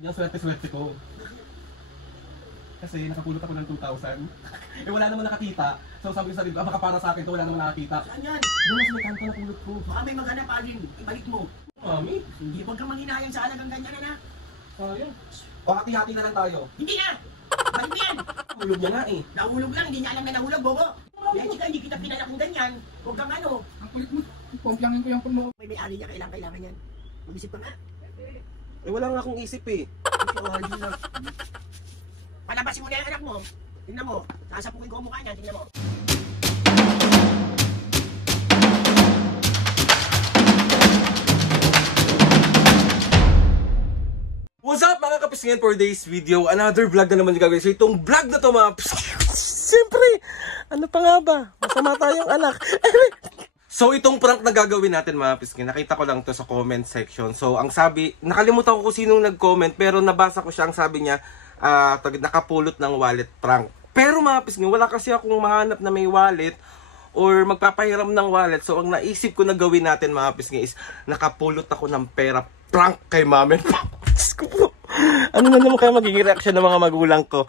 Yung swerte-swerte ko. Kasi nakapulot ako ng 2,000. Eh wala naman nakakita. So sabi ko sa sarili ko, baka para sa akin to, wala naman nakakita. Saan yan? Doon na sa may kanto na pulot ko. Baka may maghanap alin. Ibalik mo. Mami? Hindi huwag kang manghinayang sa alagang ganyan na. Sayang. O hati-hati na lang tayo. Hindi na! Balik mo yan! Hulog niya nga eh. Nahulog lang, hindi niya alam na nahulog, bobo. Kaya chika, hindi kita pinala kung ganyan. Huwag kang ano. Ang kulit mo. Pomplangin ko yung puno. May-ari niya, kailangan yan. Mag-isip ka nga. Eh wala nga akong isip eh. Palabasin mo na yung anak mo. Tingnan mo. Sasapukin ko ang mukha niya. Tingnan mo. What's up mga kapisngin, for today's video, another vlog na naman yung gagawin. So itong vlog na to mga siyempre, ano pa nga ba? Masama tayong anak. So itong prank na gagawin natin mga pisngin, nakita ko lang to sa comment section. So ang sabi, nakalimutan ko kung sinong nag-comment, pero nabasa ko siya, ang sabi niya, nakapulot ng wallet prank. Pero mga pisngin, wala kasi akong mahanap na may wallet or magpapahiram ng wallet. So ang naisip ko na gawin natin mga pisngin is nakapulot ako ng pera prank kay mami. Ano na naman kaya magiging reaction ng mga magulang ko?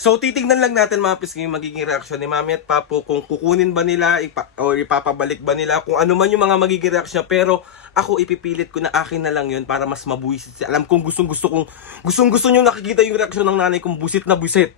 So titignan lang natin mga pisngin yung magiging reaction ni mami at papo, kung kukunin ba nila o ipapabalik ba nila, kung ano man yung mga magiging reaction. Pero ako ipipilit ko na akin na lang yun para mas mabuisit. Alam kong gustong-gusto nyo nakikita yung reaction ng nanay kong busit na busit.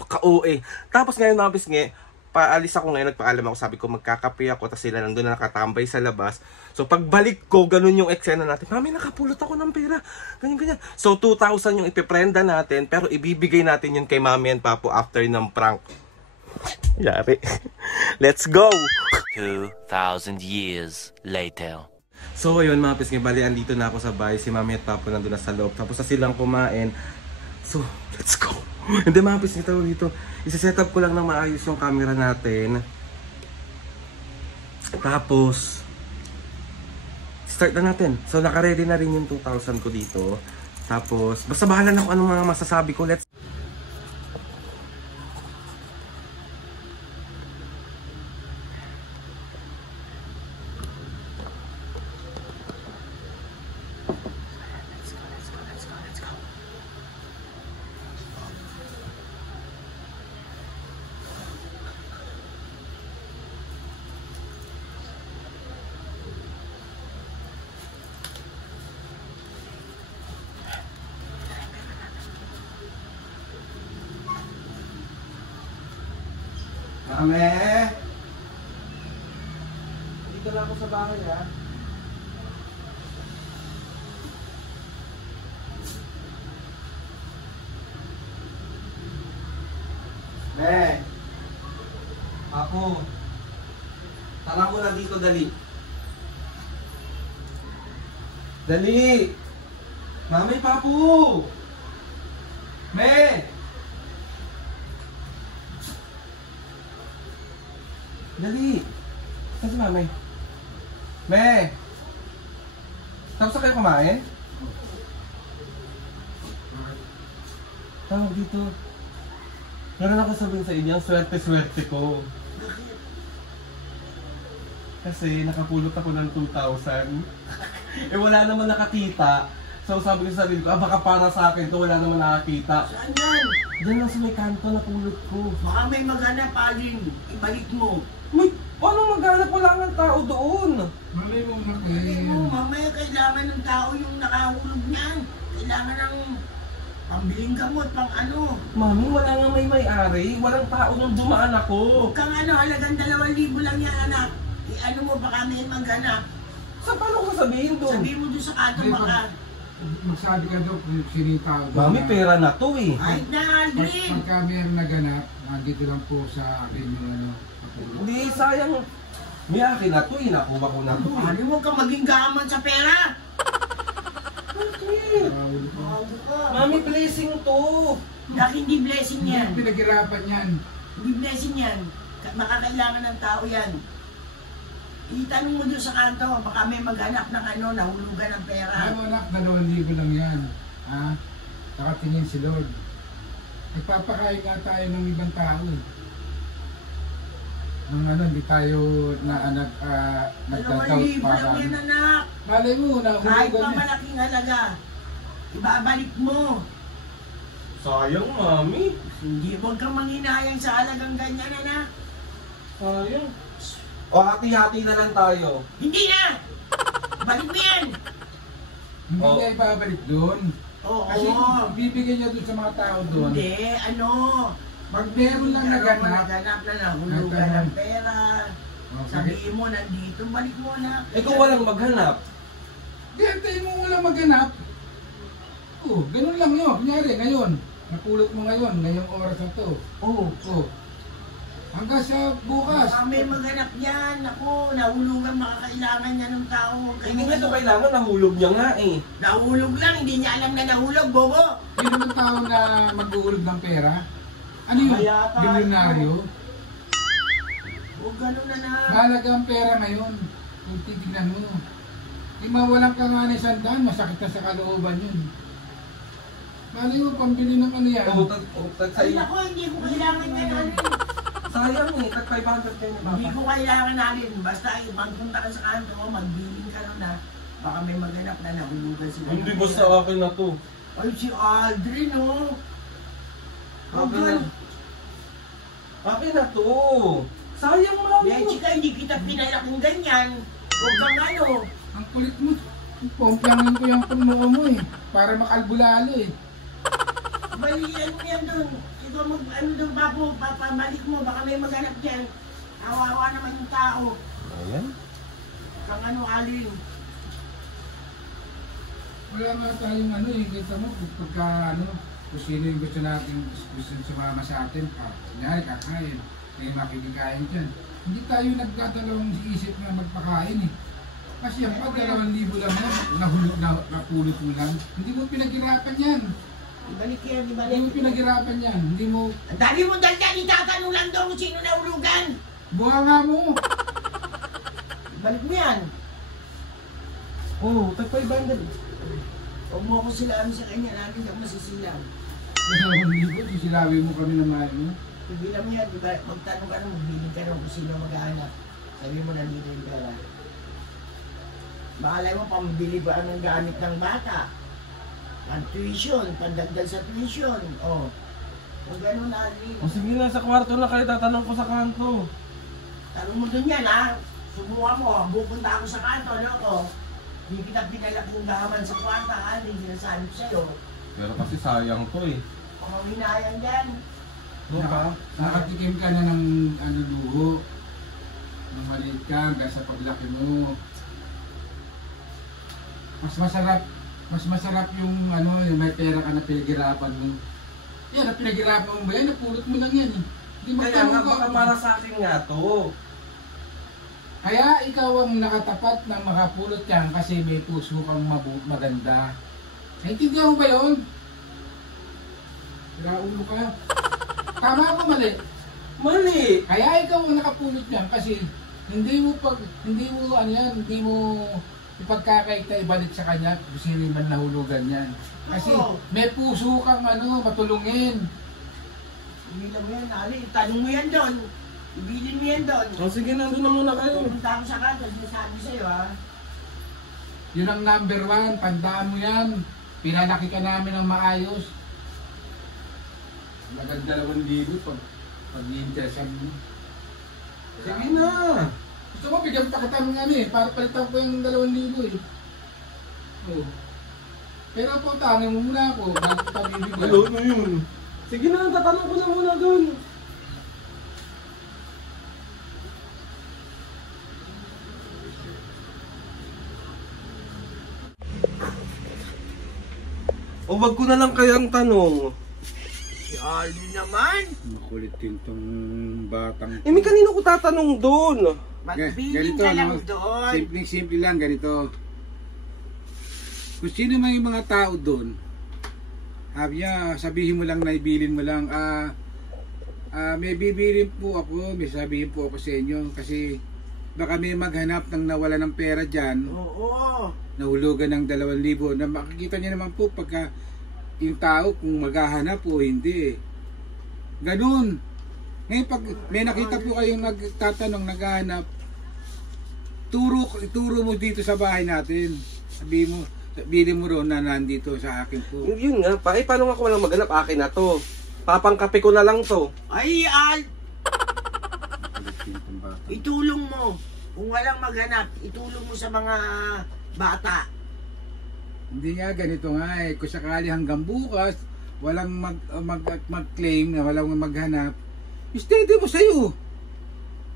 Paka-OA. Tapos ngayon mga pisngin, paalis ako ngayon, nagpaalam ako, sabi ko magkakape ako, tapos sila nandun na nakatambay sa labas. So pagbalik ko, ganun yung eksena natin. Mami, nakapulot ako ng pera. Ganyan. So 2,000 yung ipiprenda natin, pero ibibigay natin yun kay mami and papo after ng prank. Yari. Let's go! 2,000 years later. So ayun mga pisngin, bali andito na ako sa bahay. Si mami at papo nandun na sa loob. Tapos na silang kumain. So, let's go! Hindi mga pisngin, tawag dito. Isa-set up ko lang na maayos yung camera natin. Tapos start na natin. So naka-ready na rin yung 2,000 ko dito. Tapos basta bahala na kung anong mga masasabi ko. Let's Mami! Dito na ako sa bahay ha. Me! Ako! Tara ko na dito, dali. Dali! Mami, papu! Me! Dali! Saan si mami? Me! Tapos na kayo kumain? Tawag dito. Meron ako sabihin sa inyo, swerte-swerte ko. Kasi nakapulot ako ng 2,000. Eh wala naman nakakita. So sabi ko sa sarili ko, baka para sa akin to, wala naman nakakita. Saan yan? Diyan lang sa may kanto na pulot ko. Baka may maghanap alin. Ibalik mo. Uy! Paano maghanap? Wala nga tao doon? Malay mo na Ibalik mo. Mamaya kailangan ng tao yung nakahulog niyan. Kailangan ng pambiling gamot, pang ano. Mami, wala nga may-ari. Walang tao nung dumaan ako. Huwag kang ano, halagang 2,000 lang yan, anak. Ano mo, baka may maghanap. Sa paano ko sabihin doon? Sabihin mo doon sa kanto, baka. magsabi ka daw kung sino yung tao. Mami, pera na to eh. Ay na, Aldrin! Pagka may naganap, nandito lang po sa akin yung ano. Hindi, sayang. May akin na to eh. Nakuha ko na to eh. Ano, huwag kang maging gaman sa pera. Bakit? Bago ka. Mami, blessing to. Dahil hindi blessing yan. Pinaghirapan yan. Hindi blessing yan. Makakailangan ng tao yan. Itanong mo doon sa kanto, baka may maghanap ng ano, nahulugan ng pera. Ay, anak, 2,000 lang yan. Ha? Nakatingin si Lord. Nagpapakain nga tayo ng ibang tao eh. Nung ano, hindi tayo na anak, nagdadaw 2,000 para. lang yan, anak. Malay mo, Kahit pa nahulugan yan. malaking halaga. ibabalik mo. Sayang, mami. Hindi, huwag kang manghinayang sa halagang ganyan, anak. Sayang. O, hati-hati na lang tayo. Hindi na! Balik mo yan! Hindi Oh. niya ibabalik doon. Oo. Kasi bibigyan niya doon sa mga tao doon. Hindi, ano? Pag meron lang naganap, Naganap na nahulugan ng pera. okay. Sabihin mo, nandito, balik mo na. Eh kung walang maghanap, Di, antayin mo walang maghanap. Oh, ganun lang yun. Kunyari, ngayon, napulot mo ngayon, ngayong oras na to. oh, Oh. Hanggang sa bukas. Baka may maghanap yan. Ako, nahulugan, makakailangan niya ng tao. hindi nga ito kailangan, nahulog niya nga eh. Nahulog lang, hindi niya alam na nahulog, bobo. Yun naman tao na maghuhulog ng pera. Ano yun? Kaya tayo. Bilyonaryo? Huwag ganun na. Mahalaga ang pera ngayon. Kung titignan mo. Di mawalang ka nga ng sandaan, masakit na sa kalooban yun. Mali mo, pambili ng ano yan. Oh, tag Ay, sa'yo. nako, hindi ko kailangan yan, alin. Sayang eh, tag 500 kayo ni Hindi Papa. ko kailangan alin. Basta, magpunta ka sa kanto, magbiling ka na. Baka may maghanap na nahulugan sila. Hindi basta akin na to. Ay, si Aldrin, oh. Akin na. Akin na to. Sayang, mami. Lechi ka, hindi kita pinalaking ganyan. Huwag kang ano. Ang kulit mo. Pomplangin ko yung puno mo eh. Para makalbulalo eh. Balian mo yan doon. Ikaw ano doon, papo, papamalik mo. Baka may maghanap dyan. Awawa naman yung tao. Ayan. Wala nga tayong ano eh. Kita mo, pagka ano, kung sino yung gusto natin, gusto sumama sa atin, kunyari kakain. May makikikain dyan. Hindi tayo nagdadalawang isip na magpakain eh. Kasi yung pag 2,000 lang yan, nahulog na napulot mo lang. Hindi mo pinaghirapan yan. Ibalik yan, Hindi mo ibalik. pinaghirapan yan. Hindi mo, Ang dali mo daldal, itatanong lang doon kung sino nahulugan. buha nga mo. Ibalik mo yan. Oh, tag 500. Huwag mo ako silamin sa kanya, namin hindi ako masisilaw. Kasi sisilawin mo kami ng mahal mo. Pigilan mo yan, diba? Magtanong ka na, magbiling ka na kung sino maghahanap. Sabi mo, nandito yung pera. Baka mo, pambili ba anong gamit ng bata? Pang-tuition, pandagdag sa tuition. Oh. Kung gano'n na rin. O sige na, sa kwarto na kayo, tatanong ko sa kanto. Tanong mo dun yan, ha? Subukan mo, pupunta ako sa kanto, ano ko? Hindi kita pinalaking gahaman sa kwarta, ha? Hindi sinasabi ko sa'yo. Pero kasi sayang to eh. Pangawinayan yan. Nakatikim ka na ng ano luho. Nang maliit ka hanggang sa paglaki mo. Mas masarap yung ano, yung may pera ka na pinaghirapan mo. Yan, na pinaghirapan mo ba yan? Napulot mo lang yan eh. Hindi Kaya nga, magtanong baka ka. para sa akin nga to. Kaya ikaw ang nakatapat ng makapulot yan kasi may puso kang maganda. Naintindihan mo ba yun? Piraulo ka. Tama ako mali. Mali! Kaya ikaw ang nakapulot yan kasi hindi mo ipagkakaita ibalik sa kanya kung sino man nahulugan yan. Kasi Oo. may puso kang matulungin. Hindi lang yan, Ali. Tanong mo yan doon. Ibilin mo yan doon. O sige, nandun na muna kayo. Pupunta ako sa kanto, sinasabi sa'yo, ha? Yun ang number 1, tandaan mo yan. Pinalaki ka namin ng maayos. Lagang 2,000 pag i-interesan mo. Sige na. Gusto mo, bigyan pa kita ng ano eh, para palitan ko yung 2,000 eh. Oh. Pero po, tanong mo muna ako, bago kita bibigyan. Ano na yun? Sige na, tatanong ko na muna dun. O wag ko na lang kayang tanong. Si Ali naman. Makulit din tong batang. Eh, may kanino ko tatanong dun? Magbiling ka lang doon. Simple lang, ganito. Kung sino man yung mga tao doon, sabihin mo lang na ibilin mo lang, may bibilin po ako, may sabihin po ako sa inyo, kasi baka may maghanap ng nawala ng pera dyan, Oo. nahulugan ng 2,000, na makikita niyo naman po pagka yung tao kung maghahanap o hindi. Ganun. Ngayon pag may nakita po kayong nagtatanong, naghahanap, ituro mo dito sa bahay natin. Sabihin mo, Bili mo ron na nandito sa akin po. Yun nga pa. Eh, paano nga kung walang maghanap? Akin na to. Papangkape ko na lang to. Ay, Al, Itong bata. itulong mo. Kung walang maghanap, itulong mo sa mga bata. Hindi nga, ganito nga eh. Kung sakali hanggang bukas, walang mag-claim na walang maghanap, steady mo sa'yo.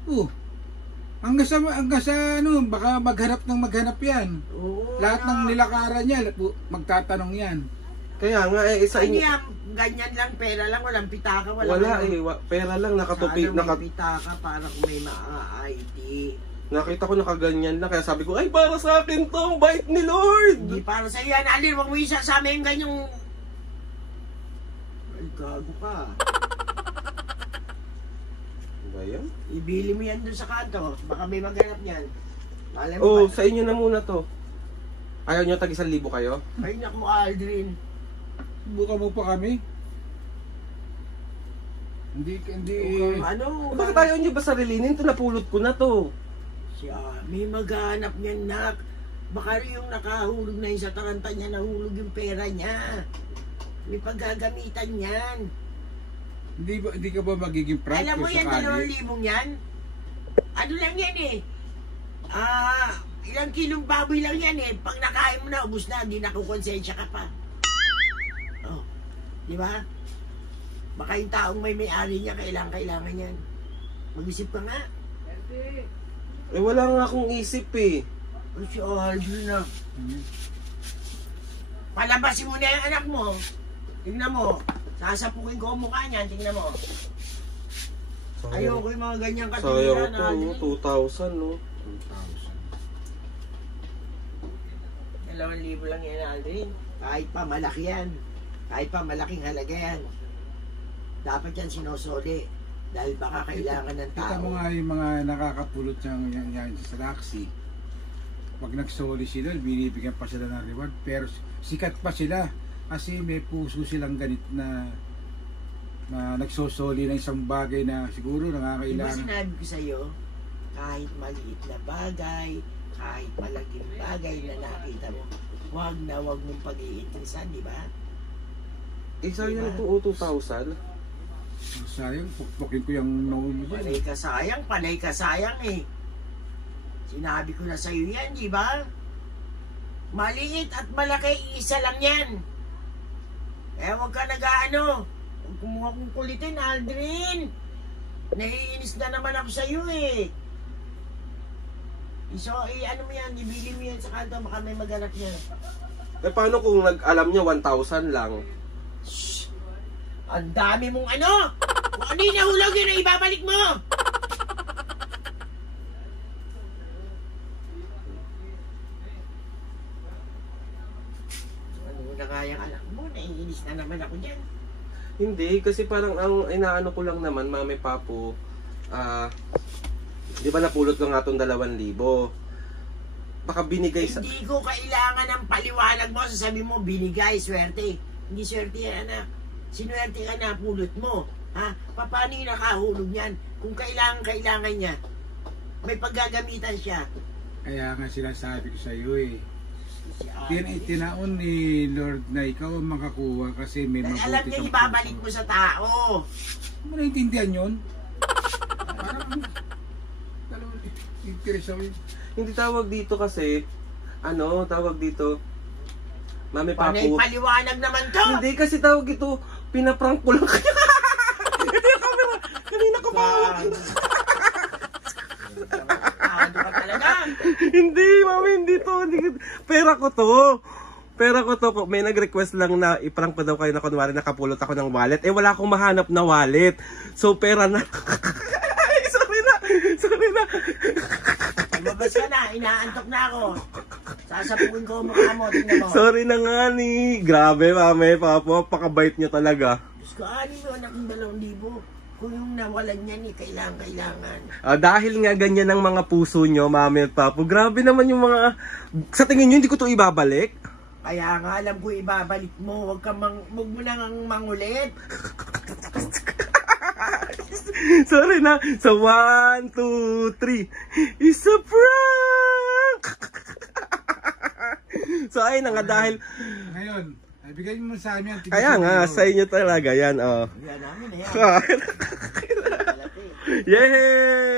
Oh. Hanggang sa ano, baka maghanap yan. Oo, Lahat ng nilakaran niya, magtatanong yan. Kaya nga eh, sa Ano inyo. yan? Ganyan lang, pera lang, walang pitaka, Wala eh. Pera lang, nakatupi. Sana may pitaka para kung may ma-ID. Nakita ko nakaganyan na. Kaya sabi ko, ay para sa akin to. Ang bait ni Lord. Hindi para sa yan, Alin, wag mo isa sa amin yung ganyang... Ay, gago ka. Ba yan? Ibili mo yan dun sa kanto, baka may maghanap niyan. Alam mo Oh, ba? sa inyo na muna to. Ayaw nyo tag 1,000 kayo? Ay, naku, Aldrin. Buka mo pa kami. Hindi. Ano? Bakit ayaw nyo ba sarilinin? Ito napulot ko na to. Siya, may maghanap niyan, nak. Baka rin yung nakahulog na yung sa taranta niya, nahulog yung pera niya. May paggagamitan niyan. Hindi ka ba magiging prank Alam mo kung yan, sakali? 2,000 yan? Ano lang yan eh? Ilang kilong baboy lang yan eh. Pag nakain mo na, ubus na, hindi nakukonsensya ka pa. Oh, di ba? Baka yung taong may-ari niya, kailangan yan. Mag-isip ka nga. Eh wala nga akong isip eh. Ay, si Aldrin na. Palabasin mo na yung anak mo. Tingnan mo. Sasapukin ko ang mukha niyan. Tingnan mo. Ayoko yung mga ganyang Sayang katulad. to, 2,000 no. 2,000 lang yan, Aldrin. Kahit pa malaki yan. Kahit pa malaking halaga yan. Dapat yan sinosoli. Dahil baka kailangan ng Kita tao. mo nga yung mga nakakapulot yan sa taxi. Pag nagsoli sila, binibigyan pa sila ng reward. Pero sikat pa sila. Kasi may puso silang ganit na nagsosoli ng isang bagay na siguro Di ba nangangailangan. sinabi ko sa'yo, kahit maliit na bagay, kahit malaking bagay na nakita mo, wag mong pag-iinteresan, di ba? Eh sayang ito 2,000. Sayang, pukpukin ko yung noo mo dyan. Panay ka sayang eh. Sinabi ko na sa'yo yan, di ba? Maliit at malaki, isa lang yan. Eh, huwag ka nag-ano. Huwag kumuha kong kulitin, Aldrin. Naiinis na naman ako sa'yo eh. So, ano mo yan, ibili mo yan sa kanto, baka may maghanap niya. Eh paano kung alam nyo 1,000 lang? Shhh! Ang dami mong ano! Kung ano yung nahulog yun, ay ibabalik mo! Ano na kaya anak mo? Naiinis na naman ako dyan. Hindi, kasi parang ang inaano ko lang naman, Mami Papo, di ba napulot ko nga itong 2,000? Baka binigay sa... Hindi ko kailangan ng paliwanag mo. Sasabi mo, binigay, swerte. Hindi swerte yan, anak. Sinuwerte ka na, pulot mo. Ha? Paano yung nakahulog niyan? Kung kailangan niya, may paggagamitan siya. Kaya nga sinasabi ko sa iyo eh. Si Tinaon ni Lord na ikaw ang makakuha kasi may mabuti alam niya, kang ibabalik puso. mo sa tao. Mo naiintindihan yun? Parang interest ako yun. Hindi tawag dito kasi, tawag dito, Mami Panay Papo. paliwanag naman to. Hindi kasi tawag ito, pinaprank ko lang kayo. Hindi na camera. Kanina ko pa. Ano ka talaga? Hindi, Mami, hindi to. Pera ko to. May nag-request lang na iprank ko daw kayo na kunwari nakapulot ako ng wallet. Eh, wala akong mahanap na wallet. So, pera na. Ay, sorry na. Lumabas ka na, inaantok na ako. Sasapuin ko ang mukha mo, tingnan mo. Sorry na nga ni. Grabe, Mami, Papo. Pakabait niyo talaga. Diyos ko, mo anak ng 2,000. Kung yung nawalan niyan eh, kailangan. Dahil nga ganyan ang mga puso nyo, Mami at Papo. Grabe naman yung mga... Sa tingin nyo, hindi ko to ibabalik? Kaya nga, alam ko ibabalik mo. Huwag mo nang mangulit. Sorry na. So, 1, 2, 3. It's a prank! So ayun na nga dahil Ngayon, ay bigay mo sa amin ang kaya nga sa inyo talaga yan oh. Yan namin na yan.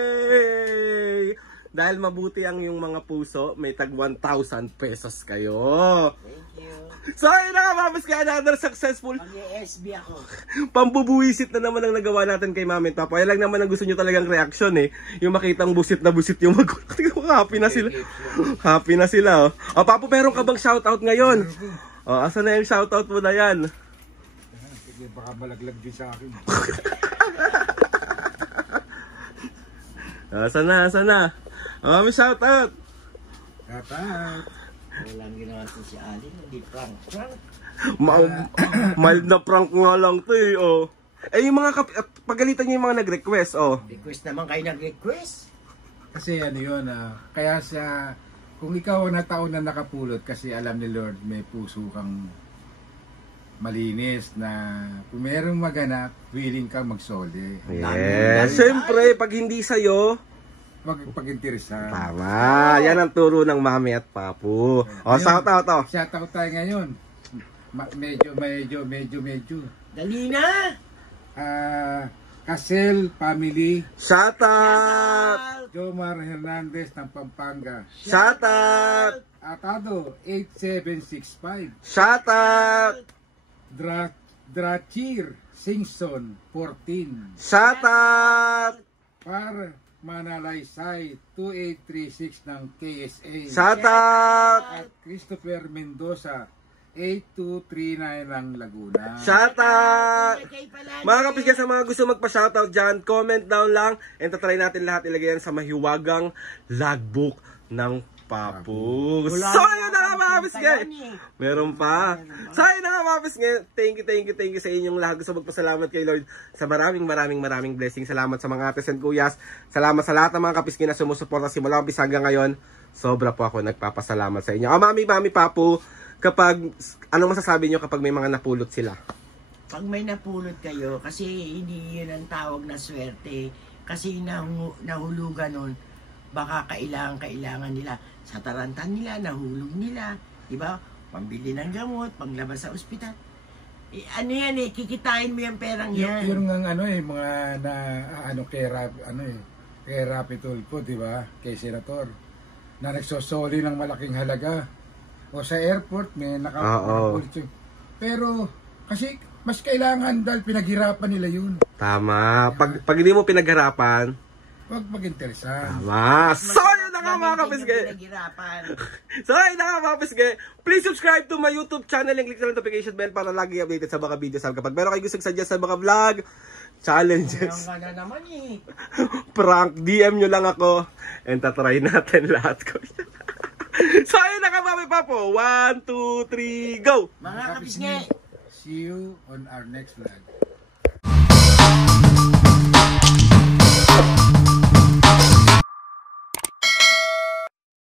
Yay! Dahil mabuti ang yung mga puso, may tag 1,000 pesos kayo. Thank you. So ayun na nga, Mamis, kaya another successful Mag-ESB ako. pambubuwisit na naman ang nagawa natin kay Mami Tapo. Ay lang naman ang gusto nyo talagang reaction eh. Yung makitang busit na busit yung magulang. Happy na sila. Happy na sila oh. O Papo, meron ka bang shoutout ngayon? O, asan na yung shoutout mo na yan? Sige, baka malaglag din sa akin. Asan na, asan na? O, may shoutout. Dapat. Walang ginawa to si Alin, hindi prank. Mild na prank nga lang to eh, oh. Eh, yung mga pagalitan niyo yung mga nag-request, oh. Request naman kayo nag-request. Kasi ano yun, kaya siya, kung ikaw na taon na nakapulot, kasi alam ni Lord, may puso kang malinis na kung merong maganap, willing kang magsoli. Yes. Siyempre, pag hindi sa'yo, Pag-interesan. tama. Yan ang turo ng Mami at Papu. O, shoutout, oh. Shoutout tayo ngayon. Medyo. Dali na! Casel Family, Shoutout! Jomar Hernandez ng Pampanga, Shoutout! Atado 8765, Shoutout! Drachir Singson 14, Shoutout! Par Manalaysay 2836 ng KSA, Shoutout! at Christopher Mendoza 8239 ng Laguna. Shoutout! Kay palagi. Mga kapisga, sa mga gusto magpa-shoutout dyan, comment down lang and tatry natin lahat ilagay yan sa mahiwagang logbook ng Papu. Wala So, na yun na nga mga kapisga. yan eh. Meron pa. So, yun na nga mga kapisga. Thank you sa inyong lahat. Gusto magpasalamat kay Lord sa maraming blessing. Salamat sa mga ates and kuyas. Salamat sa lahat ng mga kapisga na sumusuporta simula umpisa hanggang ngayon. Sobra po ako nagpapasalamat sa inyo. Mami, Papu, anong masasabi nyo kapag may mga napulot sila? Pag may napulot kayo, kasi hindi yun ang tawag na swerte. Kasi nahulugan nun, baka kailangan nila. Sa tarantan nila, nahulog nila. Diba? Pambili ng gamot, panglabas sa ospital. Ano yan eh, kikitain mo yung perang yan. Yung mga kay Rapi Tulfo, di ba? Kay Senator, na nagsosoli ng malaking halaga. O sa airport, may nakapulit. Pero, kasi, mas kailangan dahil pinaghirapan nila yun. Tama. Pag hindi mo pinagharapan, Huwag mag-interesan. tama. So, yun na nga mga kapisga. So, yun na nga mga kapisga. Please subscribe to my YouTube channel and click the notification bell para lagi updated sa mga videos. Kapag meron kayo gusto suggest sa mga vlog, challenges, Meron ka na naman eh. prank, DM nyo lang ako and tatry natin lahat ko. So, ayun na ka Mami Papo. 1, 2, 3, go! Mga kapisngi. See you on our next vlog.